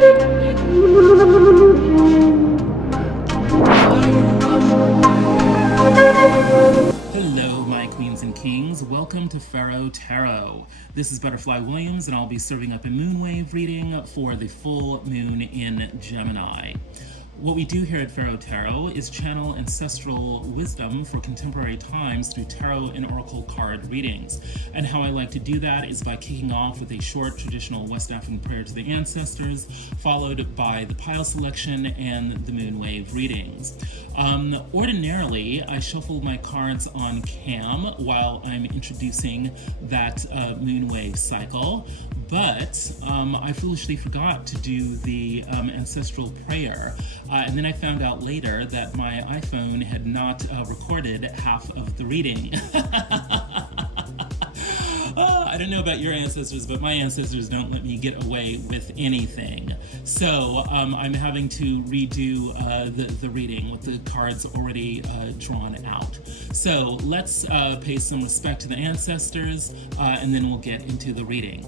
Hello, my queens and kings. Welcome to Pharaoh Tarot. This is Butterfly Williams, and I'll be serving up a moonwave reading for the full moon in Gemini. What we do here at Pharaoh Tarot is channel ancestral wisdom for contemporary times through tarot and oracle card readings. And how I like to do that is by kicking off with a short traditional West African prayer to the ancestors, followed by the pile selection and the moonwave readings. Ordinarily, I shuffle my cards on cam while I'm introducing that moonwave cycle, but I foolishly forgot to do the ancestral prayer. And then I found out later that my iPhone had not recorded half of the reading. I don't know about your ancestors, but my ancestors don't let me get away with anything. So I'm having to redo the reading with the cards already drawn out. So let's pay some respect to the ancestors, and then we'll get into the reading.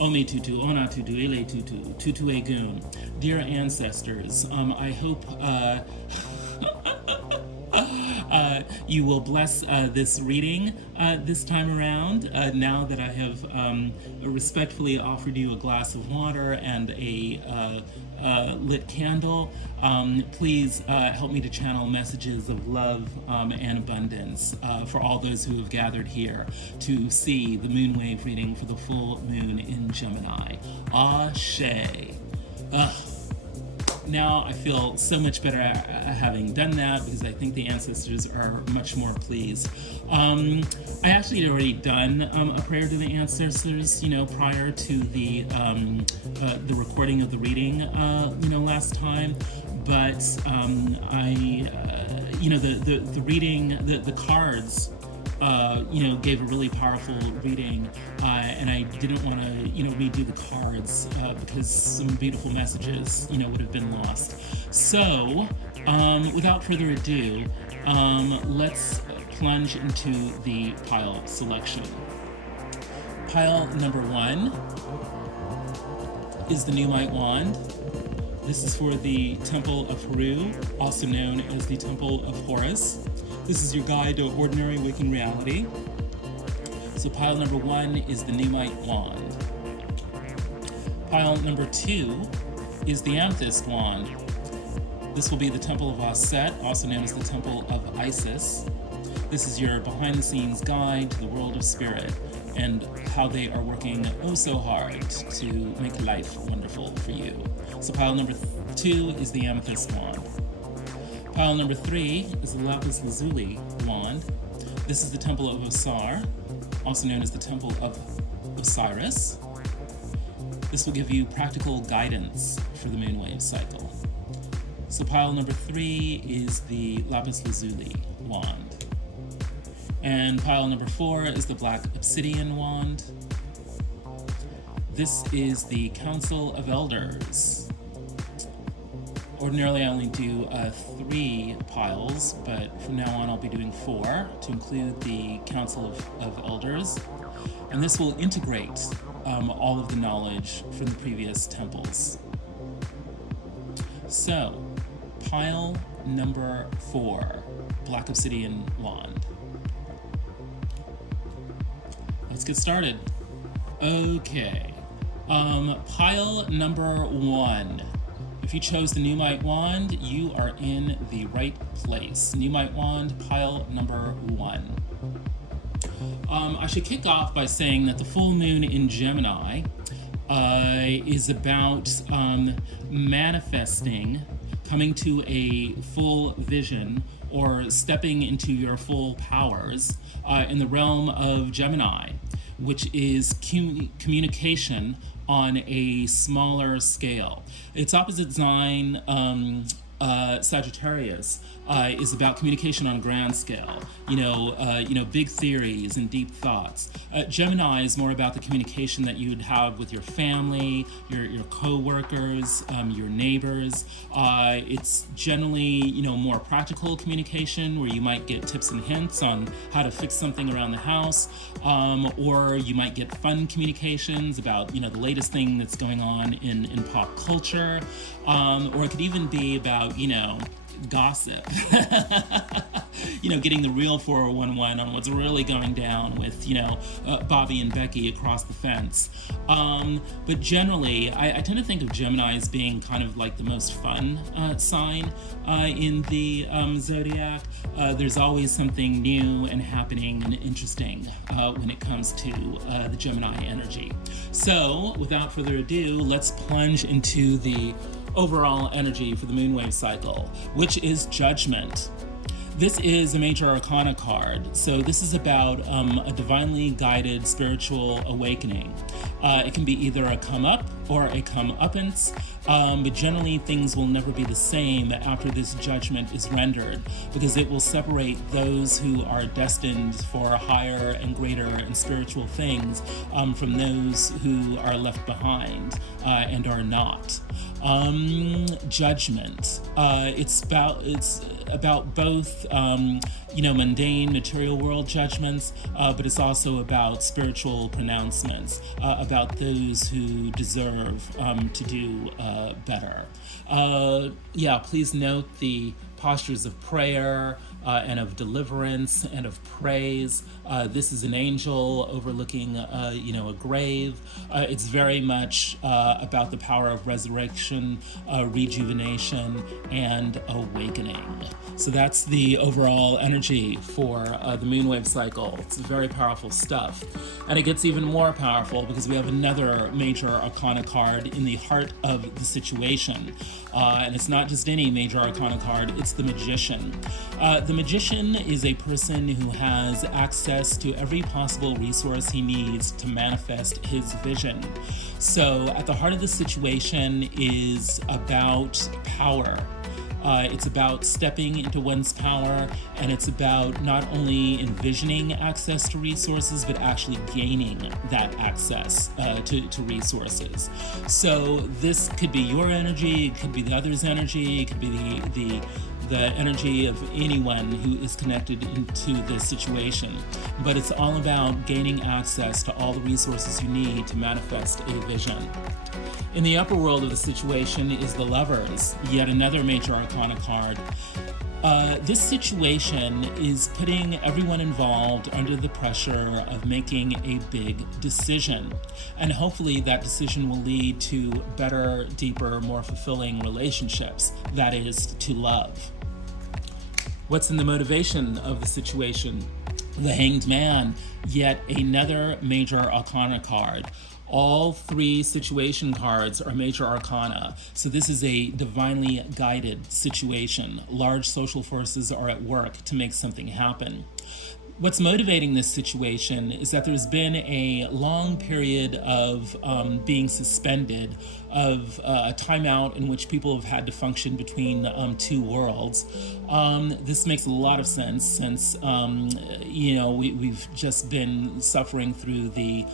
Omi tutu, ona tutu, ele tutu, tutu egun. Dear ancestors, I hope you will bless this reading this time around, now that I have respectfully offered you a glass of water and a lit candle. Please help me to channel messages of love and abundance for all those who have gathered here to see the moonwave reading for the full moon in Gemini. Ashe. Now I feel so much better having done that, because I think the ancestors are much more pleased. I actually had already done a prayer to the ancestors, prior to the recording of the reading, last time. But the reading, the cards, gave a really powerful reading, and I didn't want to, redo the cards because some beautiful messages, would have been lost. So, without further ado, let's plunge into the pile selection. Pile number 1 is the Nuumite wand. This is for the Temple of Heru, also known as the Temple of Horus. This is your guide to ordinary waking reality. So pile number 1 is the Nuumite wand. Pile number 2 is the Amethyst wand. This will be the Temple of Auset, also known as the Temple of Isis. This is your behind-the-scenes guide to the world of spirit and how they are working oh so hard to make life wonderful for you. So pile number 2 is the Amethyst wand. Pile number 3 is the Lapis Lazuli wand. This is the Temple of Asar, also known as the Temple of Osiris. This will give you practical guidance for the moonwave cycle. So pile number 3 is the Lapis Lazuli wand. And pile number 4 is the Black Obsidian wand. This is the Council of Elders. Ordinarily, I only do 3 piles, but from now on I'll be doing 4 to include the Council of Elders. And this will integrate all of the knowledge from the previous temples. So, pile number 4, Black Obsidian wand. Let's get started. Okay, pile number 1. If you chose the Nuumite wand, you are in the right place. Nuumite wand, pile number 1. I should kick off by saying that the full moon in Gemini is about manifesting, coming to a full vision, or stepping into your full powers in the realm of Gemini, which is communication on a smaller scale. Its opposite sign, Sagittarius, is about communication on a grand scale. Big theories and deep thoughts. Gemini is more about the communication that you would have with your family, your co-workers, your neighbors. It's generally, more practical communication where you might get tips and hints on how to fix something around the house, or you might get fun communications about, the latest thing that's going on in pop culture, or it could even be about, gossip. Getting the real 411 on what's really going down with, Bobby and Becky across the fence. But generally, I tend to think of Gemini as being kind of like the most fun sign in the zodiac. There's always something new and happening and interesting when it comes to the Gemini energy. So, without further ado, let's plunge into the overall energy for the moonwave cycle, which is Judgment. This is a major arcana card, so this is about a divinely guided spiritual awakening. It can be either a come up or a come-uppance, but generally things will never be the same after this judgment is rendered, because it will separate those who are destined for higher and greater and spiritual things from those who are left behind and are not. Judgment. It's about both mundane material world judgments, but it's also about spiritual pronouncements about those who deserve to do better. Please note the postures of prayer and of deliverance and of praise. This is an angel overlooking, a grave. It's very much about the power of resurrection, rejuvenation, and awakening. So that's the overall energy for the moonwave cycle. It's very powerful stuff. And it gets even more powerful because we have another major arcana card in the heart of the situation. And it's not just any major arcana card, it's the Magician. The Magician is a person who has access to every possible resource he needs to manifest his vision. So at the heart of the situation is about power. It's about stepping into one's power, and it's about not only envisioning access to resources, but actually gaining that access to resources. So this could be your energy, it could be the other's energy, it could be the energy of anyone who is connected into this situation. But it's all about gaining access to all the resources you need to manifest a vision. In the upper world of the situation is the Lovers, yet another major arcana card. This situation is putting everyone involved under the pressure of making a big decision. And hopefully that decision will lead to better, deeper, more fulfilling relationships. That is, to love. What's in the motivation of the situation? The Hanged Man, yet another major arcana card. All three situation cards are major arcana, so this is a divinely guided situation. Large social forces are at work to make something happen. What's motivating this situation is that there's been a long period of being suspended, of a timeout in which people have had to function between two worlds. This makes a lot of sense since, we've just been suffering through the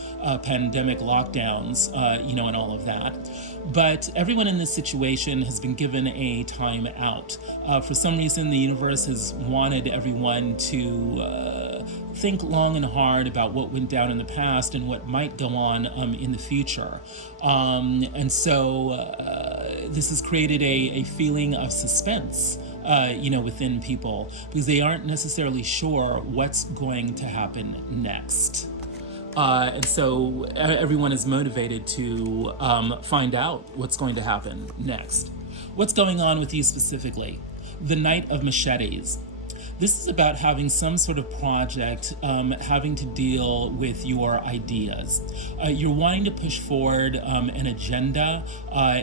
pandemic lockdowns, and all of that. But everyone in this situation has been given a time out. For some reason, the universe has wanted everyone to think long and hard about what went down in the past and what might go on in the future. And so this has created a feeling of suspense, within people, because they aren't necessarily sure what's going to happen next. And so everyone is motivated to find out what's going to happen next. What's going on with you specifically? The Knight of Machetes. This is about having some sort of project, having to deal with your ideas. You're wanting to push forward an agenda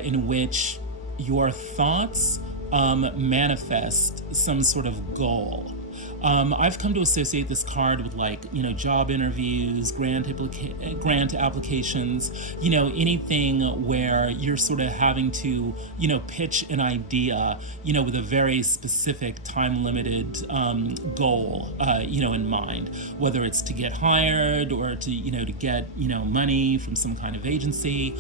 in which your thoughts manifest some sort of goal. I've come to associate this card with, like, job interviews, grant applications, anything where you're sort of having to, pitch an idea, with a very specific time-limited goal, in mind, whether it's to get hired or to get, money from some kind of agency,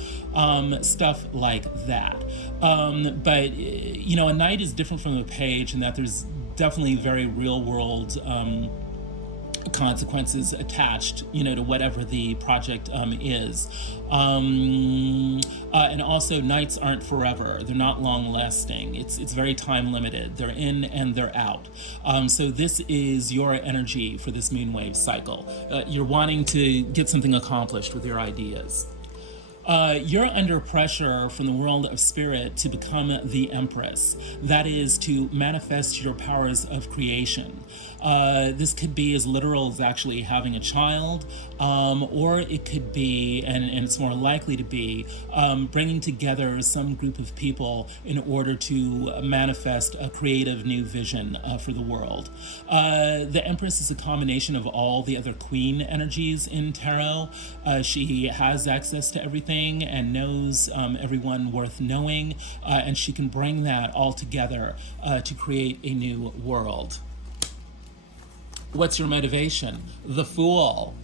stuff like that. But, a knight is different from a page in that there's definitely very real world consequences attached, to whatever the project is. And also, knights aren't forever. They're not long lasting. It's very time limited. They're in and they're out. So this is your energy for this moonwave cycle. You're wanting to get something accomplished with your ideas. You're under pressure from the world of spirit to become the Empress. That is, to manifest your powers of creation. This could be as literal as actually having a child, or it could be, and it's more likely to be, bringing together some group of people in order to manifest a creative new vision for the world. The Empress is a combination of all the other queen energies in tarot. She has access to everything and knows everyone worth knowing, and she can bring that all together to create a new world. What's your motivation? The Fool.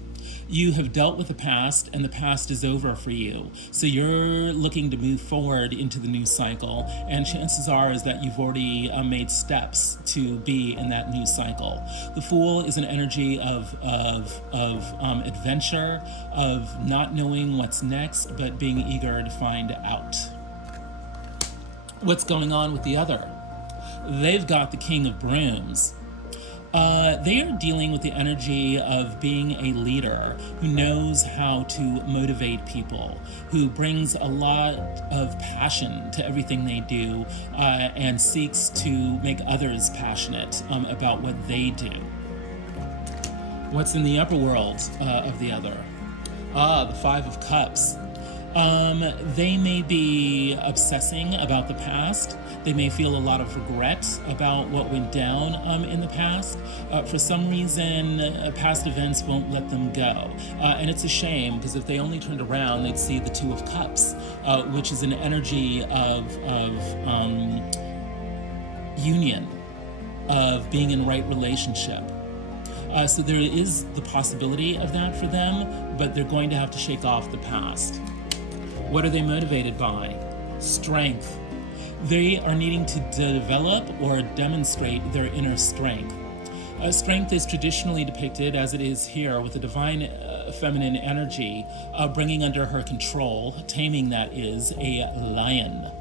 You have dealt with the past, and the past is over for you. So you're looking to move forward into the new cycle, and chances are is that you've already made steps to be in that new cycle. The Fool is an energy of adventure, of not knowing what's next, but being eager to find out. What's going on with the other? They've got the King of Brooms. They are dealing with the energy of being a leader who knows how to motivate people, who brings a lot of passion to everything they do, and seeks to make others passionate about what they do. What's in the upper world of the other? The Five of Cups. They may be obsessing about the past. They may feel a lot of regret about what went down in the past. For some reason, past events won't let them go. And it's a shame, because if they only turned around, they'd see the Two of Cups, which is an energy of union, of being in right relationship. So there is the possibility of that for them, but they're going to have to shake off the past. What are they motivated by? Strength. They are needing to develop or demonstrate their inner strength. Strength is traditionally depicted, as it is here, with a divine feminine energy, bringing under her control, taming, that is, a lion.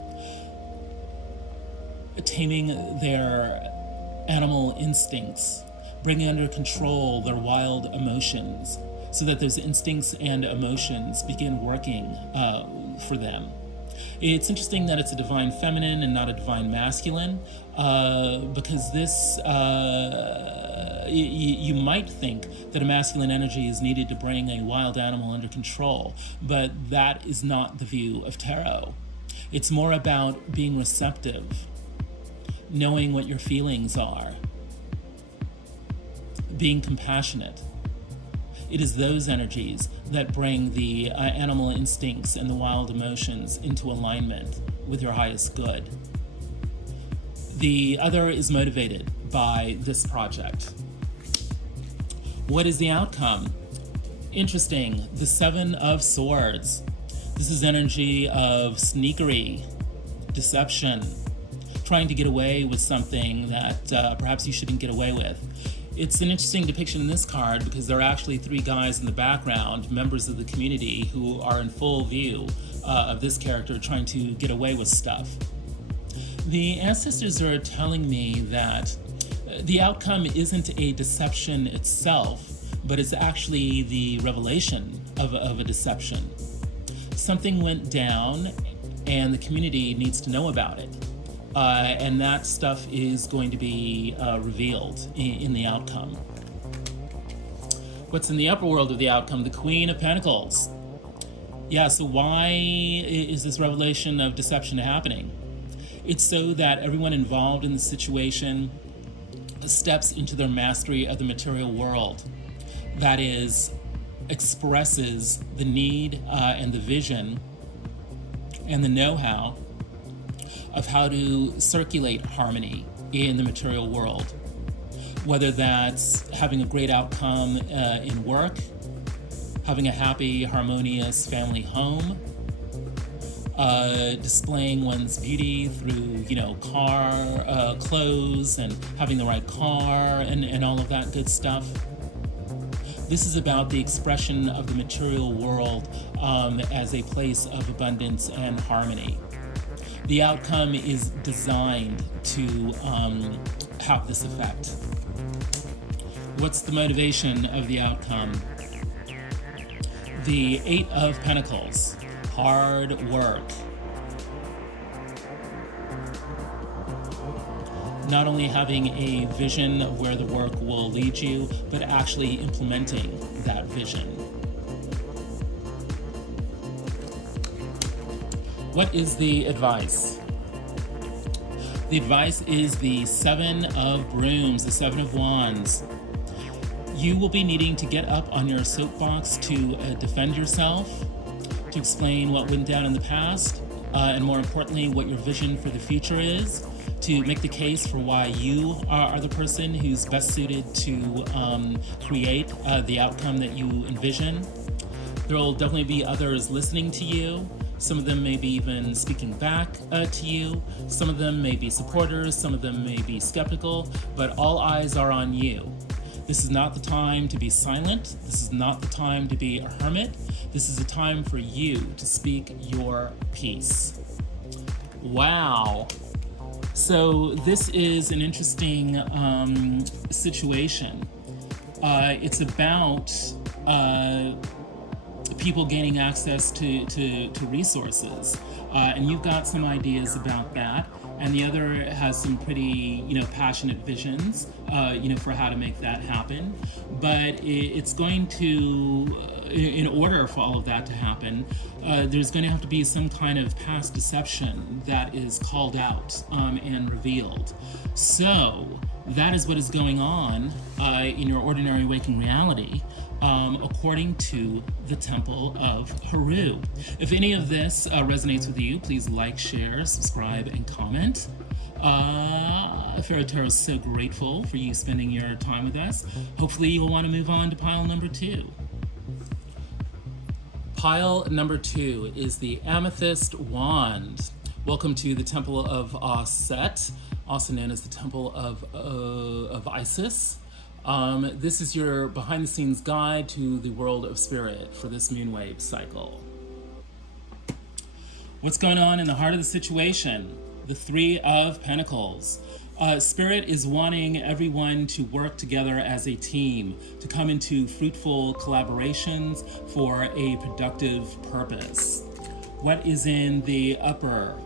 Taming their animal instincts, bringing under control their wild emotions, so that those instincts and emotions begin working for them. It's interesting that it's a divine feminine and not a divine masculine, because this, you might think that a masculine energy is needed to bring a wild animal under control, but that is not the view of tarot. It's more about being receptive, knowing what your feelings are, being compassionate. It is those energies that bring the animal instincts and the wild emotions into alignment with your highest good. The other is motivated by this project. What is the outcome? Interesting. The Seven of Swords. This is energy of sneakery, deception, trying to get away with something that perhaps you shouldn't get away with. It's an interesting depiction in this card because there are actually three guys in the background, members of the community, who are in full view of this character trying to get away with stuff. The ancestors are telling me that the outcome isn't a deception itself, but it's actually the revelation of a deception. Something went down and the community needs to know about it. And that stuff is going to be revealed in the outcome. What's in the upper world of the outcome? The Queen of Pentacles. Yeah, so why is this revelation of deception happening? It's so that everyone involved in the situation steps into their mastery of the material world. That is, expresses the need and the vision and the know-how of how to circulate harmony in the material world. Whether that's having a great outcome in work, having a happy, harmonious family home, displaying one's beauty through, car, clothes, and having the right car, and all of that good stuff. This is about the expression of the material world as a place of abundance and harmony. The outcome is designed to have this effect. What's the motivation of the outcome? The Eight of Pentacles, hard work. Not only having a vision of where the work will lead you, but actually implementing that vision. What is the advice? The advice is the Seven of Brooms, the Seven of Wands. You will be needing to get up on your soapbox to defend yourself, to explain what went down in the past, and more importantly, what your vision for the future is, to make the case for why you are the person who's best suited to create the outcome that you envision. There will definitely be others listening to you. Some of them may be even speaking back to you. Some of them may be supporters. Some of them may be skeptical, but all eyes are on you. This is not the time to be silent. This is not the time to be a hermit. This is a time for you to speak your piece. Wow. So this is an interesting situation. It's about people gaining access to resources, and you've got some ideas about that, and the other has some pretty passionate visions for how to make that happen. But it's going to, in order for all of that to happen, there's going to have to be some kind of past deception that is called out and revealed. So that is what is going on in your ordinary waking reality, according to the Temple of Heru. If any of this resonates with you, please like, share, subscribe, and comment. Pharaoh Tarot is so grateful for you spending your time with us. Hopefully you'll want to move on to pile number 2. Pile number 2 is the Amethyst Wand. Welcome to the Temple of Auset, also known as the Temple of Isis. This is your behind-the-scenes guide to the world of spirit for this moonwave cycle. What's going on in the heart of the situation? The Three of Pentacles. Spirit is wanting everyone to work together as a team, to come into fruitful collaborations for a productive purpose. What is in the upper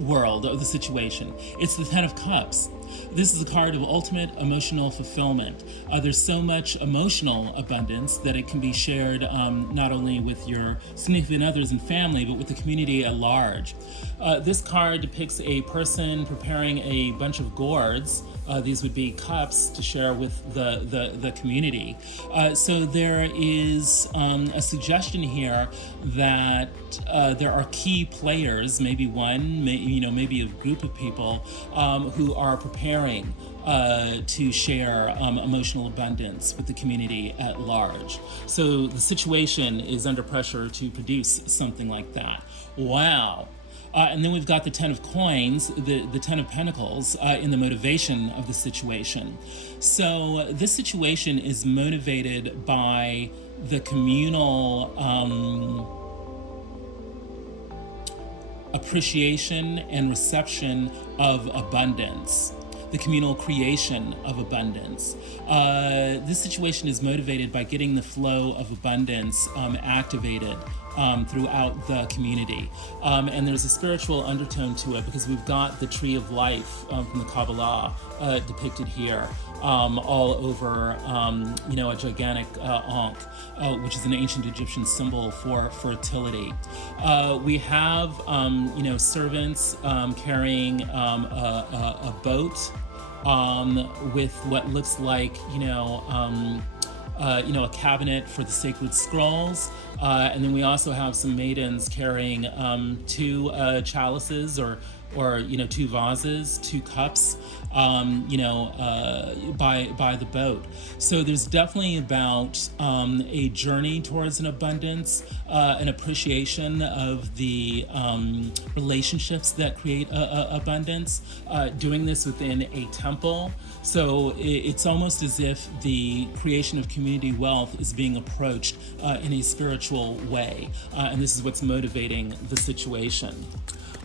world of the situation? It's the Ten of Cups. This is a card of ultimate emotional fulfillment. There's so much emotional abundance that it can be shared not only with your significant others and family, but with the community at large. This card depicts a person preparing a bunch of gourds. These would be cups to share with the community. So there is a suggestion here that there are key players, maybe one, maybe a group of people who are preparing to share emotional abundance with the community at large. So the situation is under pressure to produce something like that. Wow. And then we've got the Ten of Coins, the Ten of Pentacles, in the motivation of the situation. So this situation is motivated by the communal appreciation and reception of abundance, the communal creation of abundance. This situation is motivated by getting the flow of abundance activated throughout the community. And there's a spiritual undertone to it because we've got the Tree of Life from the Kabbalah depicted here, all over a gigantic ankh, which is an ancient Egyptian symbol for fertility. We have servants carrying a boat with what looks like, a cabinet for the sacred scrolls. And then we also have some maidens carrying two chalices or two vases, two cups, by the boat. So there's definitely about a journey towards an abundance, an appreciation of the relationships that create abundance, doing this within a temple. So it's almost as if the creation of community wealth is being approached in a spiritual way. And this is what's motivating the situation.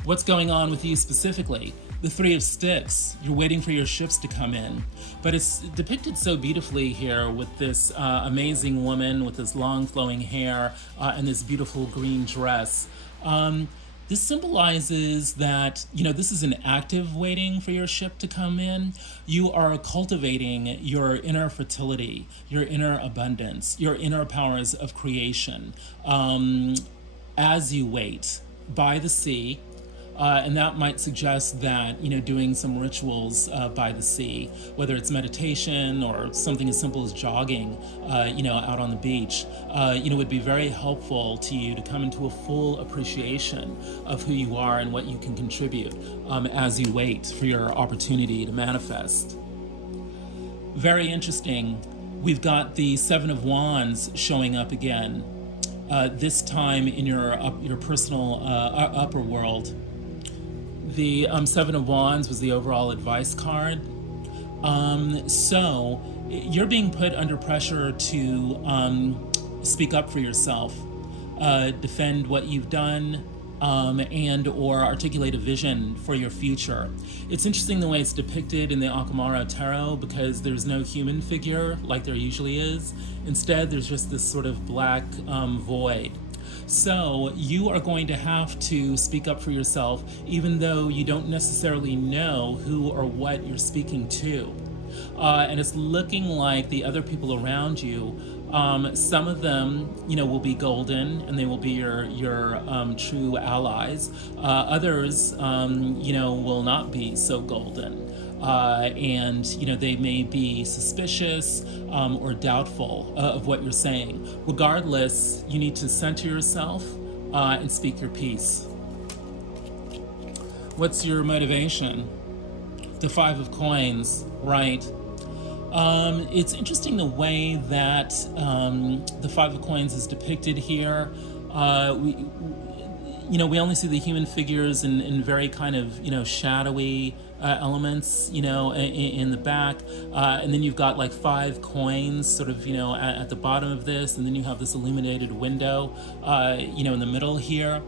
What's going on with you specifically? The Three of Sticks. You're waiting for your ships to come in. But it's depicted so beautifully here with this amazing woman with this long flowing hair and this beautiful green dress. This symbolizes that, this is an active waiting for your ship to come in. You are cultivating your inner fertility, your inner abundance, your inner powers of creation as you wait by the sea. And that might suggest that, doing some rituals by the sea, whether it's meditation or something as simple as jogging, out on the beach, would be very helpful to you to come into a full appreciation of who you are and what you can contribute as you wait for your opportunity to manifest. Very interesting. We've got the Seven of Wands showing up again, this time in your personal upper world. The Seven of Wands was the overall advice card. So you're being put under pressure to speak up for yourself, defend what you've done, and or articulate a vision for your future. It's interesting the way it's depicted in the Akamara Tarot, because there's no human figure like there usually is. Instead, there's just this sort of black void. So you are going to have to speak up for yourself, even though you don't necessarily know who or what you're speaking to. And it's looking like the other people around you, some of them, will be golden and they will be your true allies. Others, will not be so golden. And they may be suspicious or doubtful of what you're saying. Regardless, you need to center yourself and speak your piece. What's your motivation? The Five of Coins, right? It's interesting the way that the Five of Coins is depicted here. We only see the human figures in very kind of, shadowy elements, in the back. And then you've got like 5 coins sort of, at the bottom of this. And then you have this illuminated window, in the middle here.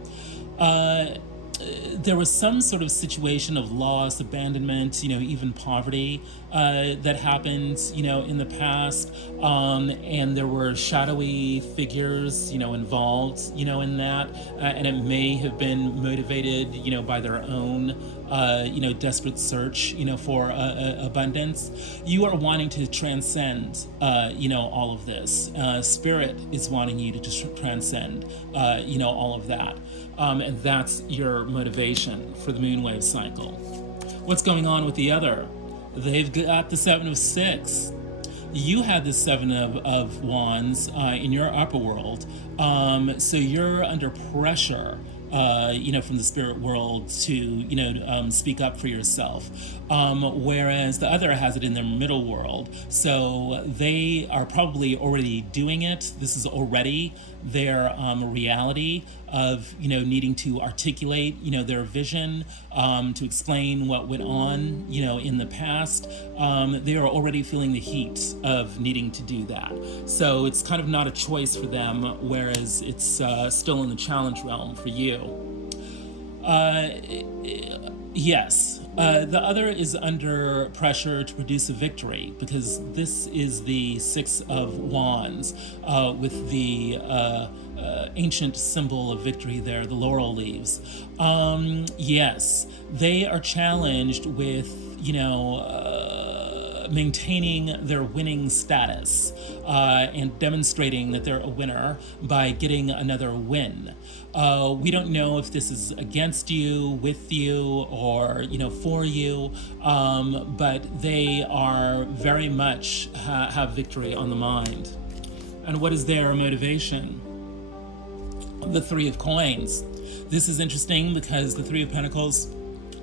There was some sort of situation of loss, abandonment, even poverty that happened, in the past. And there were shadowy figures, involved, in that. And it may have been motivated, by their own, desperate search, for abundance. You are wanting to transcend, all of this. Spirit is wanting you to transcend, all of that. And that's your motivation for the moonwave cycle. What's going on with the other? They've got the Seven of Six. You had the Seven of Wands in your upper world. So you're under pressure, from the spirit world to, speak up for yourself. Whereas the other has it in their middle world. So they are probably already doing it. This is already their reality of, needing to articulate, their vision, to explain what went on, in the past. They are already feeling the heat of needing to do that. So it's kind of not a choice for them, whereas it's still in the challenge realm for you. Yes. The other is under pressure to produce a victory, because this is the Six of Wands with the ancient symbol of victory there, the laurel leaves. Yes, they are challenged with, maintaining their winning status and demonstrating that they're a winner by getting another win. We don't know if this is against you, with you, or for you, but they are very much have victory on the mind. And what is their motivation? The Three of Coins. This is interesting because the Three of Pentacles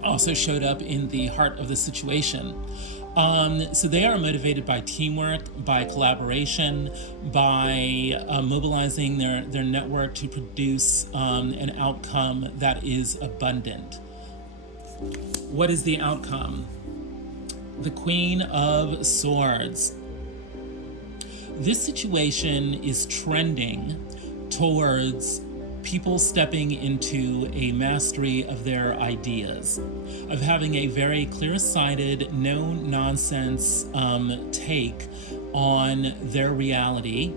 also showed up in the heart of the situation. So they are motivated by teamwork, by collaboration, by mobilizing their network to produce an outcome that is abundant. What is the outcome? The Queen of Swords. This situation is trending towards people stepping into a mastery of their ideas, of having a very clear-sighted, no-nonsense take on their reality,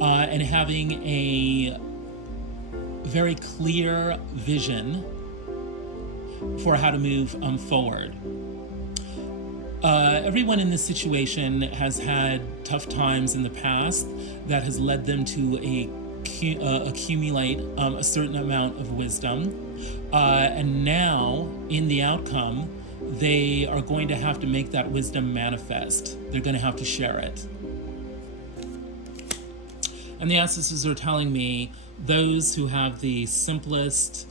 and having a very clear vision for how to move forward. Everyone in this situation has had tough times in the past that has led them to accumulate a certain amount of wisdom. And now, in the outcome, they are going to have to make that wisdom manifest. They're going to have to share it. And the ancestors are telling me those who have the simplest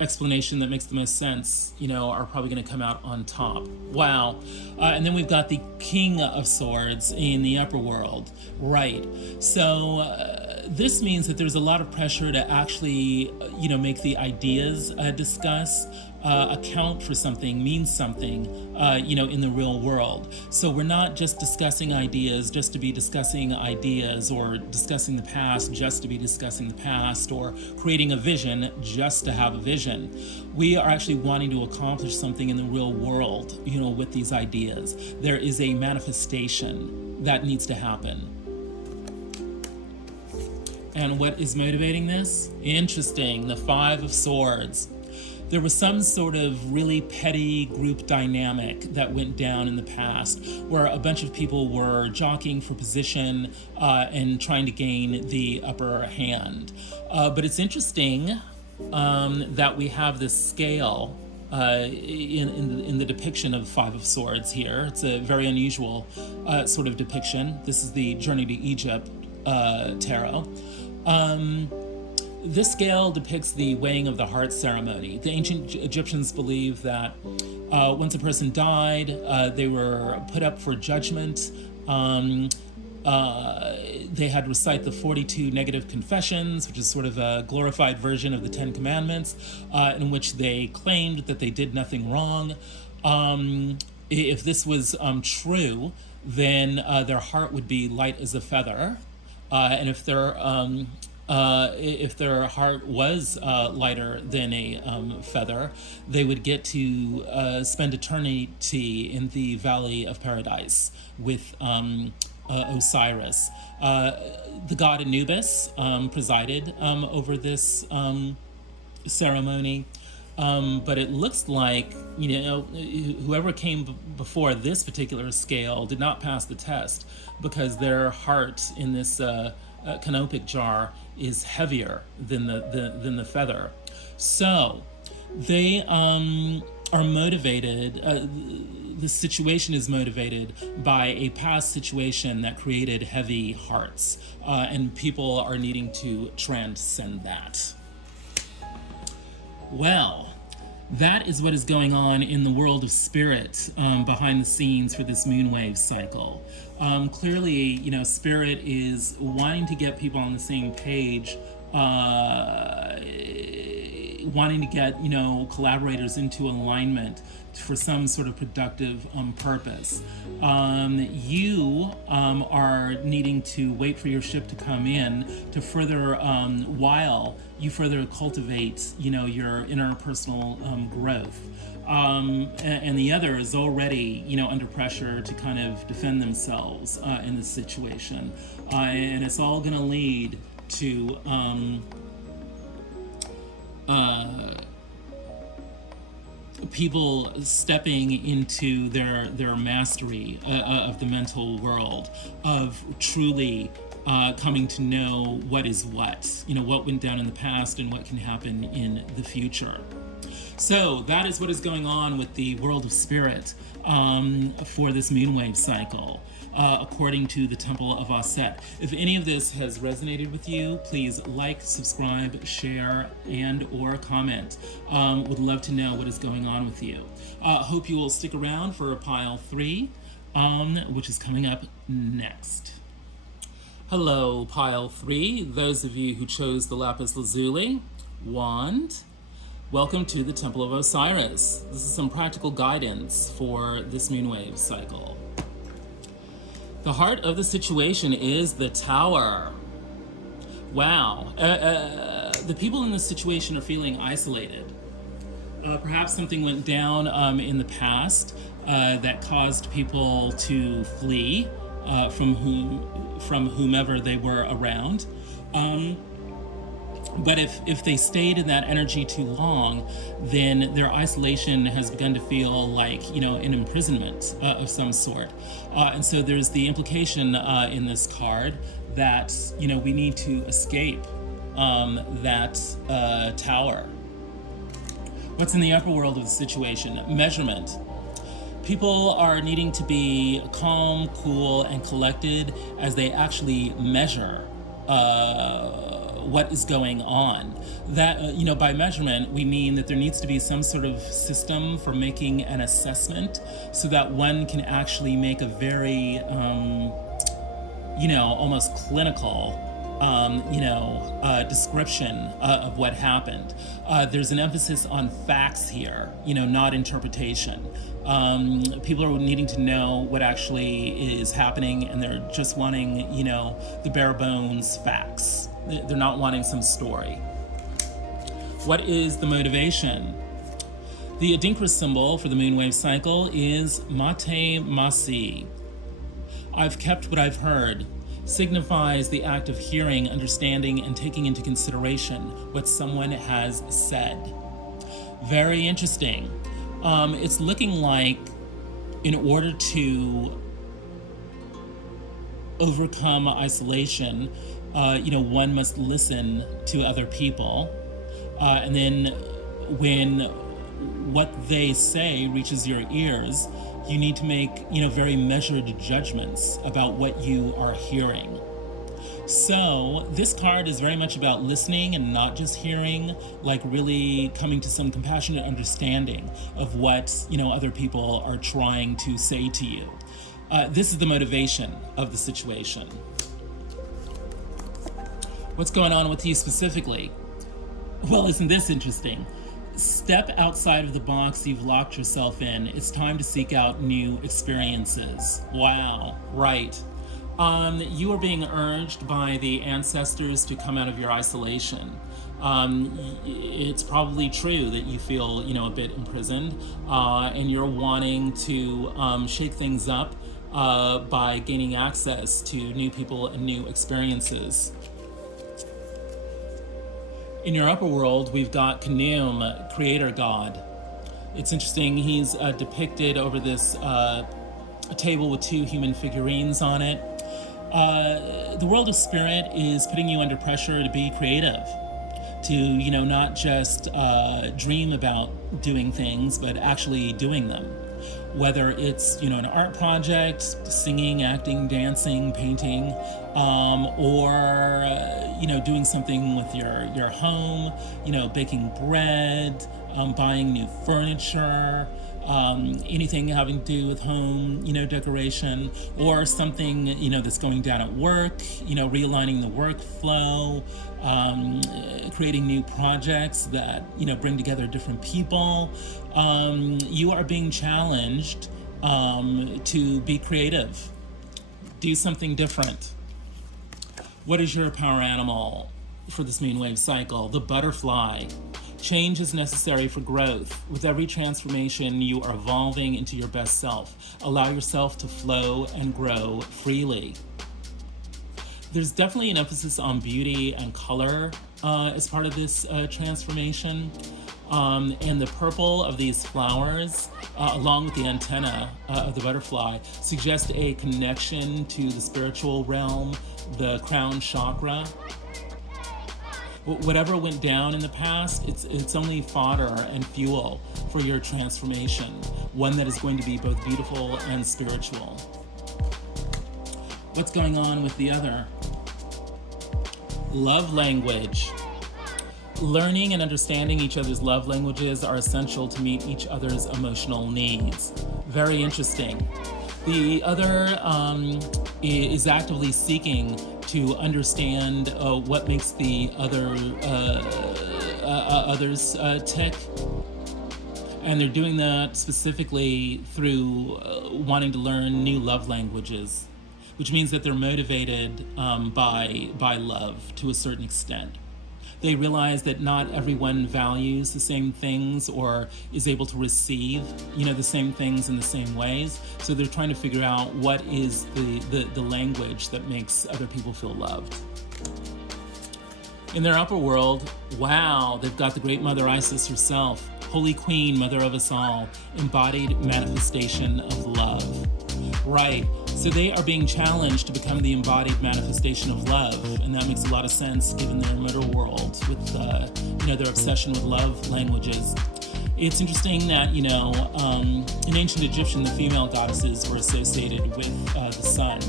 explanation that makes the most sense, are probably going to come out on top. Wow. And then we've got the King of Swords in the upper world. Right. So this means that there's a lot of pressure to actually, make the ideas discuss, account for something, mean something, in the real world. So we're not just discussing ideas just to be discussing ideas, or discussing the past just to be discussing the past, or creating a vision just to have a vision. We are actually wanting to accomplish something in the real world, with these ideas. There is a manifestation that needs to happen. And what is motivating this? Interesting, the Five of Swords. There was some sort of really petty group dynamic that went down in the past, where a bunch of people were jockeying for position and trying to gain the upper hand. But it's interesting that we have this scale in the depiction of Five of Swords here. It's a very unusual sort of depiction. This is the Journey to Egypt tarot. This scale depicts the weighing of the heart ceremony. The ancient Egyptians believed that once a person died, they were put up for judgment. They had to recite the 42 negative confessions, which is sort of a glorified version of the 10 Commandments, in which they claimed that they did nothing wrong. If this was true, then their heart would be light as a feather. And if their heart was lighter than a feather, they would get to spend eternity in the Valley of Paradise with Osiris. The god Anubis presided over this ceremony. But it looks like, whoever came before this particular scale did not pass the test, because their heart in this canopic jar is heavier than the feather. So they are motivated, the situation is motivated by a past situation that created heavy hearts, and people are needing to transcend that. Well, that is what is going on in the world of spirit behind the scenes for this moonwave cycle. Clearly, spirit is wanting to get people on the same page, wanting to get, collaborators into alignment for some sort of productive purpose. You are needing to wait for your ship to come in to further, while you further cultivate, your interpersonal growth. And the other is already, under pressure to kind of defend themselves in this situation. And it's all going to lead to people stepping into their mastery of the mental world, of truly coming to know what is what, what went down in the past and what can happen in the future. So that is what is going on with the world of spirit for this moonwave cycle, according to the Temple of Auset. If any of this has resonated with you, please like, subscribe, share, and or comment. Would love to know what is going on with you. Hope you will stick around for pile 3, which is coming up next. Hello, pile 3. Those of you who chose the Lapis Lazuli wand, welcome to the Temple of Osiris. This is some practical guidance for this moonwave cycle. The heart of the situation is the Tower. Wow. The people in this situation are feeling isolated. Perhaps something went down in the past that caused people to flee from whomever they were around. But if they stayed in that energy too long, then their isolation has begun to feel like, an imprisonment of some sort. And so there's the implication in this card that, we need to escape that tower. What's in the upper world of the situation? Measurement. People are needing to be calm, cool, and collected as they actually measure what is going on. That, by measurement, we mean that there needs to be some sort of system for making an assessment so that one can actually make a very, almost clinical, description of what happened. There's an emphasis on facts here, not interpretation. People are needing to know what actually is happening, and they're just wanting, the bare bones facts. They're not wanting some story. What is the motivation? The Adinkra symbol for the moonwave cycle is Mate Masi. I've kept what I've heard. Signifies the act of hearing, understanding, and taking into consideration what someone has said. Very interesting. It's looking like in order to overcome isolation, one must listen to other people. And then when what they say reaches your ears, you need to make, very measured judgments about what you are hearing. So this card is very much about listening and not just hearing, like really coming to some compassionate understanding of what, other people are trying to say to you. This is the motivation of the situation. What's going on with you specifically? Well, isn't this interesting? Step outside of the box you've locked yourself in. It's time to seek out new experiences. Wow, right. You are being urged by the ancestors to come out of your isolation. It's probably true that you feel, a bit imprisoned, and you're wanting to shake things up by gaining access to new people and new experiences. In your upper world, we've got Khnum, creator god. It's interesting, he's depicted over this table with 2 human figurines on it. The world of spirit is putting you under pressure to be creative, to, not just dream about doing things, but actually doing them. Whether it's, an art project, singing, acting, dancing, painting, or, doing something with your home, baking bread, buying new furniture, anything having to do with home, decoration, or something, that's going down at work, realigning the workflow, creating new projects that, bring together different people. You are being challenged to be creative, do something different. What is your power animal for this moonwave cycle? The butterfly. Change is necessary for growth. With every transformation, you are evolving into your best self. Allow yourself to flow and grow freely. There's definitely an emphasis on beauty and color as part of this transformation. And the purple of these flowers, along with the antenna of the butterfly, suggest a connection to the spiritual realm, the crown chakra. Whatever went down in the past, it's only fodder and fuel for your transformation, one that is going to be both beautiful and spiritual. What's going on with the other? Love language. Learning and understanding each other's love languages are essential to meet each other's emotional needs. Very interesting. The other is actively seeking to understand what makes the others tick. And they're doing that specifically through wanting to learn new love languages, which means that they're motivated by love to a certain extent. They realize that not everyone values the same things or is able to receive, the same things in the same ways. So they're trying to figure out what is the language that makes other people feel loved. In their upper world, wow, they've got the great Mother Isis herself, Holy Queen, Mother of us all, embodied manifestation of love. Right. So they are being challenged to become the embodied manifestation of love, and that makes a lot of sense given their middle world with, their obsession with love languages. It's interesting that, in ancient Egyptian, the female goddesses were associated with the sun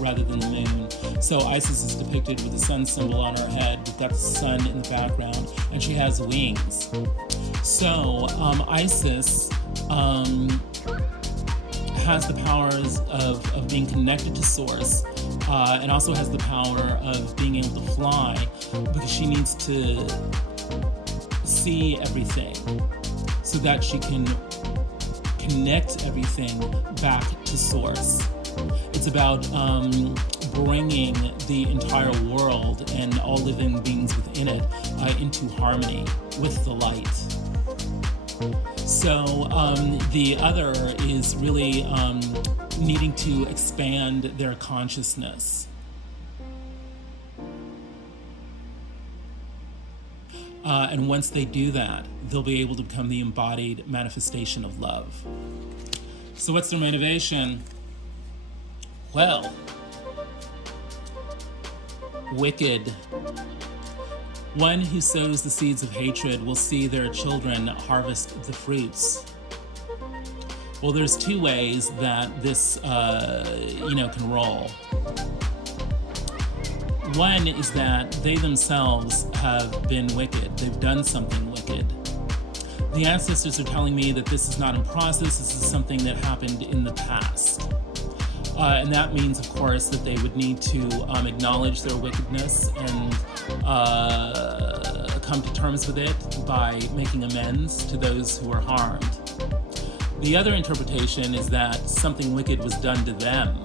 rather than the moon. So Isis is depicted with the sun symbol on her head. We've got the sun in the background, and she has wings. So Isis has the powers of being connected to source, and also has the power of being able to fly, because she needs to see everything so that she can connect everything back to source. It's about bringing the entire world and all living beings within it into harmony with the light. So the other is really needing to expand their consciousness. And once they do that, they'll be able to become the embodied manifestation of love. So what's their motivation? Well, wicked. One who sows the seeds of hatred will see their children harvest the fruits. Well, there's two ways that this, can roll. One is that they themselves have been wicked. They've done something wicked. The ancestors are telling me that this is not in process. This is something that happened in the past. And that means, of course, that they would need to acknowledge their wickedness and come to terms with it by making amends to those who were harmed. The other interpretation is that something wicked was done to them,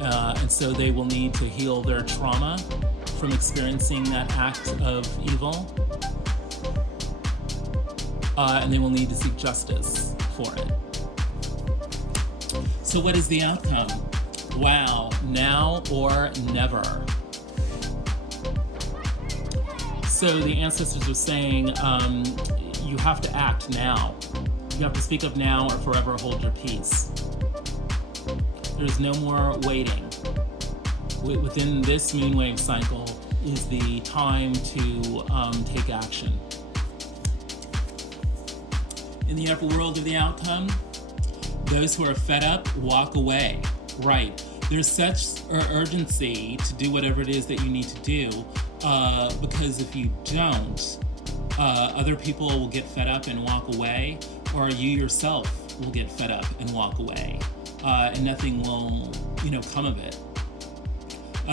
and so they will need to heal their trauma from experiencing that act of evil, and they will need to seek justice for it. So what is the outcome? Wow, now or never. So the ancestors are saying, you have to act now. You have to speak up now or forever hold your peace. There's no more waiting. Within this moonwave cycle is the time to take action. In the upper world of the outcome, those who are fed up walk away. Right. There's such urgency to do whatever it is that you need to do, because if you don't, other people will get fed up and walk away, or you yourself will get fed up and walk away, and nothing will, come of it.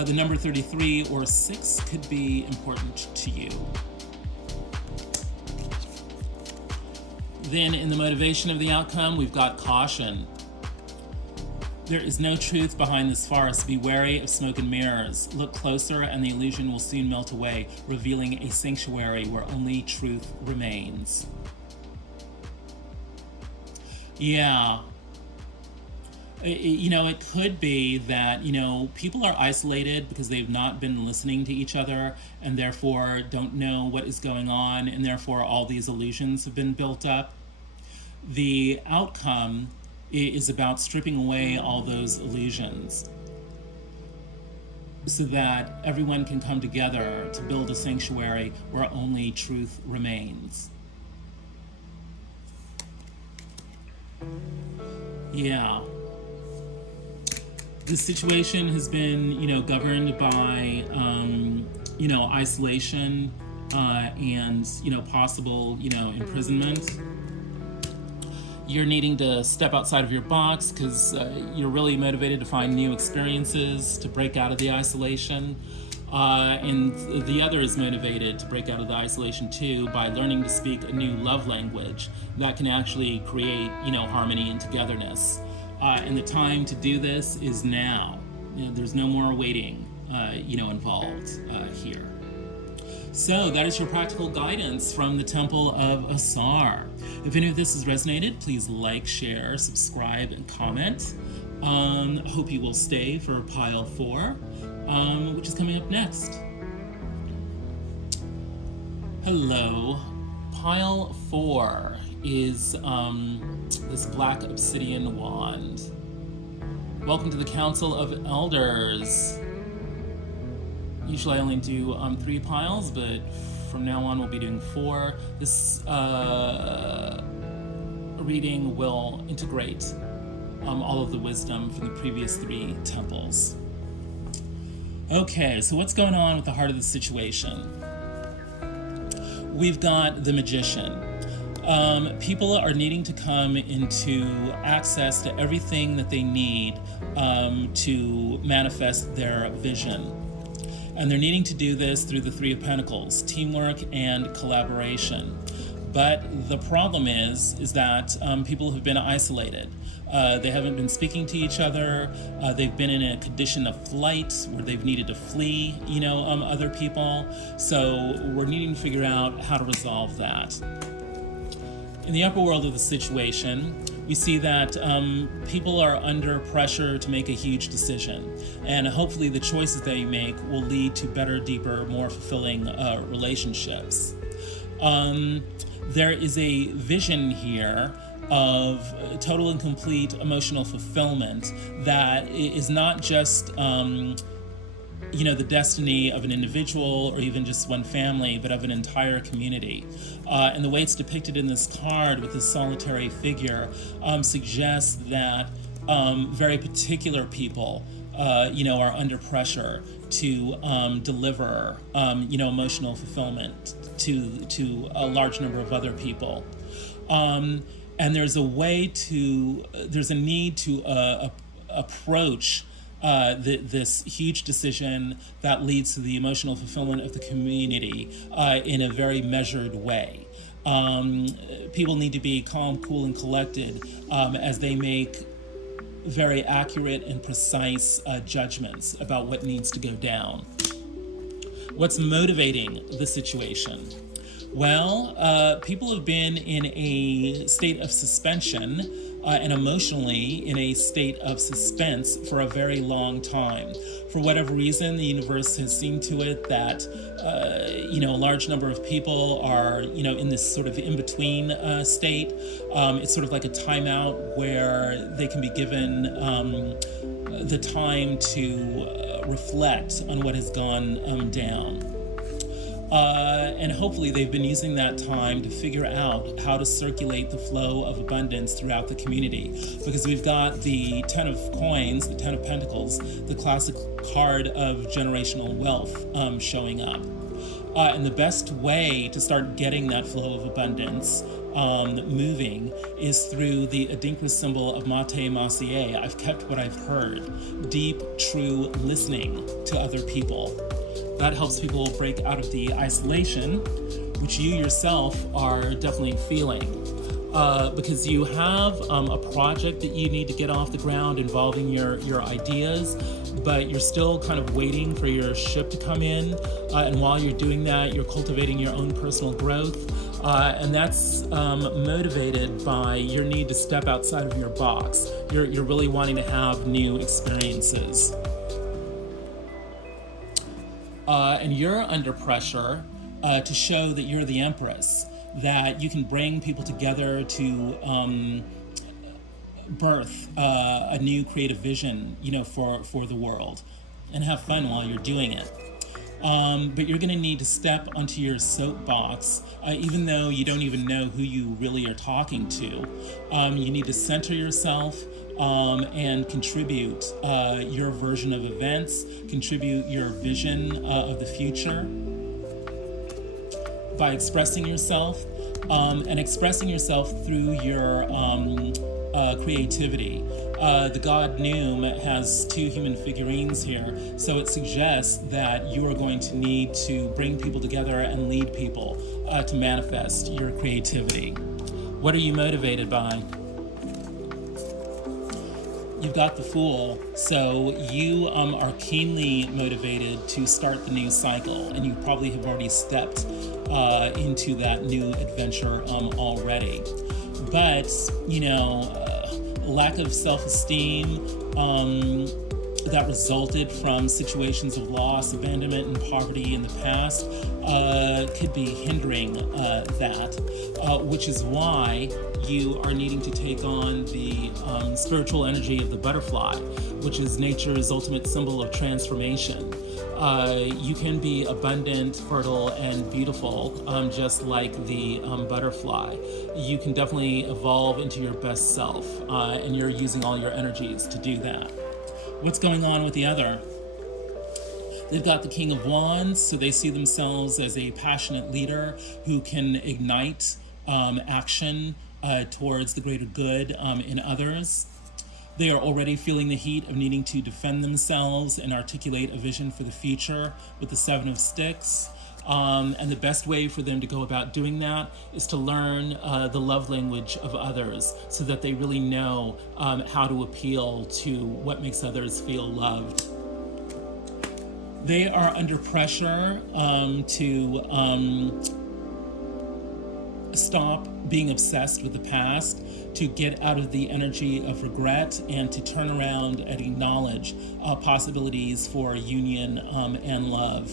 The number 33 or 6 could be important to you. Then in the motivation of the outcome, we've got caution. There is no truth behind this farce. Be wary of smoke and mirrors. Look closer and the illusion will soon melt away, revealing a sanctuary where only truth remains. Yeah. It could be that, people are isolated because they've not been listening to each other and therefore don't know what is going on, and therefore all these illusions have been built up. The outcome is about stripping away all those illusions so that everyone can come together to build a sanctuary where only truth remains. Yeah. This situation has been, governed by, isolation and, possible, imprisonment. You're needing to step outside of your box because you're really motivated to find new experiences, to break out of the isolation. And the other is motivated to break out of the isolation too by learning to speak a new love language that can actually create, harmony and togetherness. And the time to do this is now. There's no more waiting, involved here. So that is your practical guidance from the Temple of Asar. If any of this has resonated, please like, share, subscribe, and comment. Hope you will stay for Pile 4, which is coming up next. Hello. Pile 4 is this black obsidian wand. Welcome to the Council of Elders. Usually I only do 3 piles, but from now on we'll be doing 4. This reading will integrate all of the wisdom from the previous 3 temples. Okay, so what's going on with the heart of the situation? We've got the magician. People are needing to come into access to everything that they need to manifest their vision. And they're needing to do this through the 3 of Pentacles, teamwork and collaboration. But the problem is that people have been isolated. They haven't been speaking to each other. They've been in a condition of flight where they've needed to flee, other people. So we're needing to figure out how to resolve that. In the upper world of the situation, we see that people are under pressure to make a huge decision. And hopefully the choices they make will lead to better, deeper, more fulfilling relationships. There is a vision here of total and complete emotional fulfillment that is not just the destiny of an individual or even just one family, but of an entire community. And the way it's depicted in this card with this solitary figure suggests that very particular people are under pressure to deliver emotional fulfillment to a large number of other people. And there's a need to approach this huge decision that leads to the emotional fulfillment of the community in a very measured way. People need to be calm, cool, and collected as they make very accurate and precise judgments about what needs to go down. What's motivating the situation? Well, people have been in a state of suspension and emotionally in a state of suspense for a very long time. For whatever reason, the universe has seen to it that, a large number of people are, in this sort of in-between state. It's sort of like a timeout where they can be given the time to reflect on what has gone down. And hopefully they've been using that time to figure out how to circulate the flow of abundance throughout the community. Because we've got the 10 of coins, the 10 of pentacles, the classic card of generational wealth showing up. And the best way to start getting that flow of abundance moving is through the Adinkra symbol of Mate Masier. I've kept what I've heard. Deep, true listening to other people. That helps people break out of the isolation, which you yourself are definitely feeling. Because you have a project that you need to get off the ground involving your ideas, but you're still kind of waiting for your ship to come in. And while you're doing that, you're cultivating your own personal growth. And that's motivated by your need to step outside of your box. You're really wanting to have new experiences. And you're under pressure to show that you're the Empress, that you can bring people together to birth a new creative vision, for the world, and have fun while you're doing it. But you're going to need to step onto your soapbox, even though you don't even know who you really are talking to. You need to center yourself and contribute your version of events, contribute your vision of the future by expressing yourself, and expressing yourself through your creativity. The god Noom has 2 human figurines here, so it suggests that you are going to need to bring people together and lead people to manifest your creativity. What are you motivated by? You've got the Fool, so you are keenly motivated to start the new cycle, and you probably have already stepped into that new adventure already. But, lack of self-esteem that resulted from situations of loss, abandonment, and poverty in the past could be hindering that, which is why you are needing to take on the spiritual energy of the butterfly, which is nature's ultimate symbol of transformation. You can be abundant, fertile, and beautiful, just like the butterfly. You can definitely evolve into your best self, and you're using all your energies to do that. What's going on with the other? They've got the King of Wands, so they see themselves as a passionate leader who can ignite action towards the greater good in others. They are already feeling the heat of needing to defend themselves and articulate a vision for the future with the 7 of Sticks. And the best way for them to go about doing that is to learn the love language of others so that they really know how to appeal to what makes others feel loved. They are under pressure to stop being obsessed with the past, to get out of the energy of regret, and to turn around and acknowledge possibilities for union and love.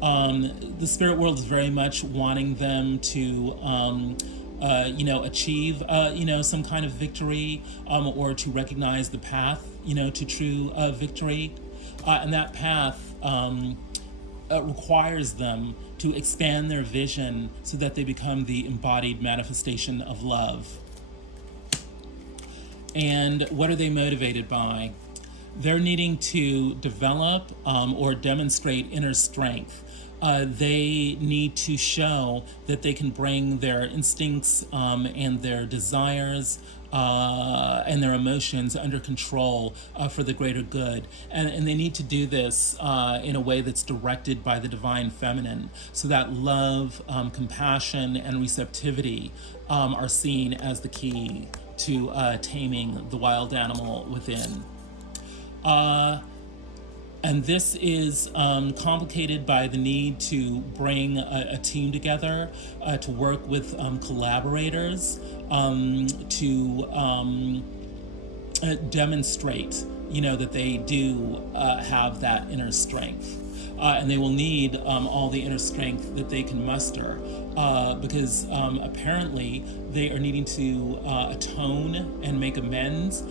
The spirit world is very much wanting them to achieve some kind of victory, or to recognize the path to true victory, and that path requires them to expand their vision so that they become the embodied manifestation of love. And what are they motivated by? They're needing to develop or demonstrate inner strength. They need to show that they can bring their instincts and their desires and their emotions under control for the greater good. And they need to do this in a way that's directed by the divine feminine, so that love, compassion, and receptivity are seen as the key to taming the wild animal within. And this is complicated by the need to bring a team together, to work with collaborators, to demonstrate, that they do have that inner strength. And they will need all the inner strength that they can muster, because apparently they are needing to atone and make amends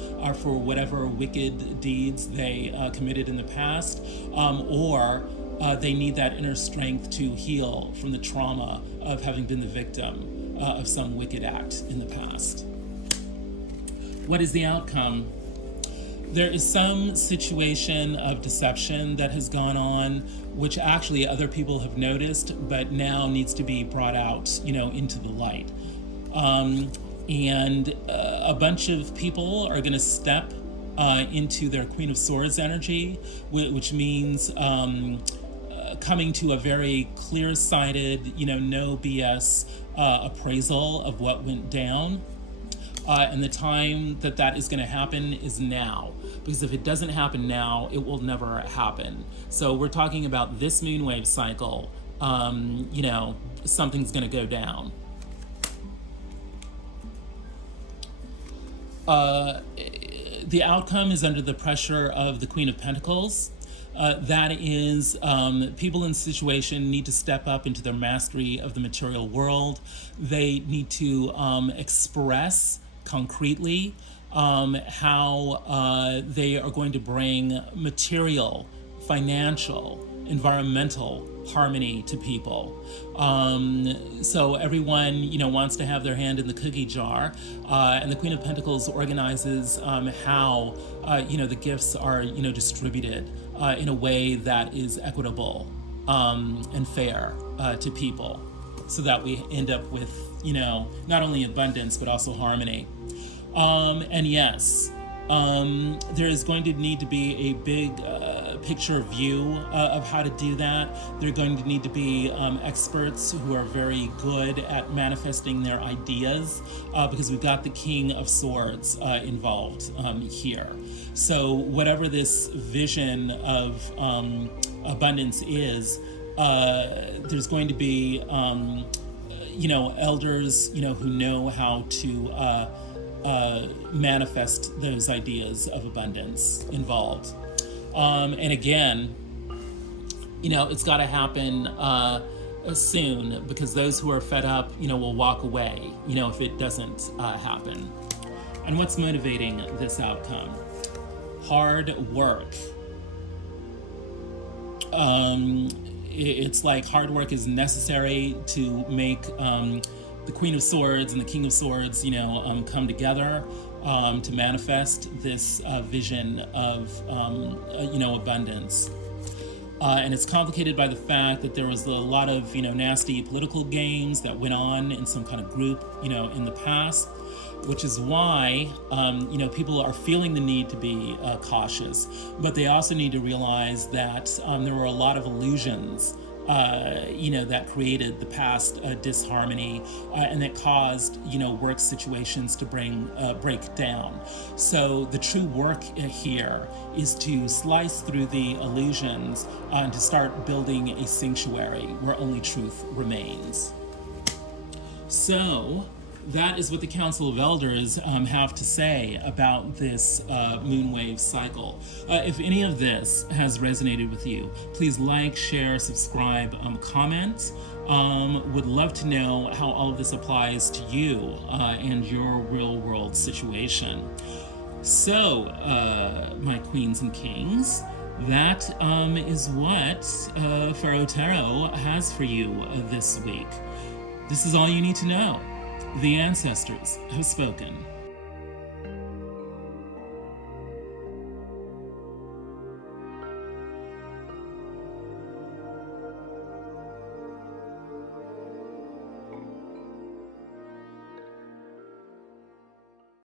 for whatever wicked deeds they committed in the past, or they need that inner strength to heal from the trauma of having been the victim of some wicked act in the past. What is the outcome? There is some situation of deception that has gone on, which actually other people have noticed, but now needs to be brought out, into the light. And a bunch of people are going to step into their Queen of Swords energy, which means coming to a very clear-sighted, no BS appraisal of what went down. And the time that is going to happen is now, because if it doesn't happen now, it will never happen. So we're talking about this moonwave cycle you know, something's going to go down. The outcome is under the pressure of the Queen of Pentacles. That is, people in situation need to step up into their mastery of the material world. They need to express concretely how they are going to bring material, financial, environmental harmony to people. So everyone, you know, wants to have their hand in the cookie jar, and the Queen of Pentacles organizes how, you know, the gifts are, you know, distributed in a way that is equitable and fair to people, so that we end up with, you know, not only abundance but also harmony. And yes, there is going to need to be a big picture view of how to do that. There are going to need to be experts who are very good at manifesting their ideas, because we've got the King of Swords involved here. So whatever this vision of abundance is, there's going to be, you know, elders, you know, who know how to manifest those ideas of abundance involved. And again, you know, it's got to happen soon, because those who are fed up, you know, will walk away, you know, if it doesn't happen. And what's motivating this outcome? Hard work. It's like hard work is necessary to make the Queen of Swords and the King of Swords, you know, come together to manifest this vision of, you know, abundance. And it's complicated by the fact that there was a lot of, you know, nasty political games that went on in some kind of group, you know, in the past, which is why, you know, people are feeling the need to be cautious. But they also need to realize that there were a lot of illusions, you know, that created the past disharmony, and that caused, you know, work situations to break down. So the true work here is to slice through the illusions and to start building a sanctuary where only truth remains. So that is what the Council of Elders have to say about this moonwave cycle. If any of this has resonated with you, please like, share, subscribe, comment. Would love to know how all of this applies to you and your real world situation. So, my queens and kings, that is what Pharaoh Tarot has for you this week. This is all you need to know. The ancestors have spoken.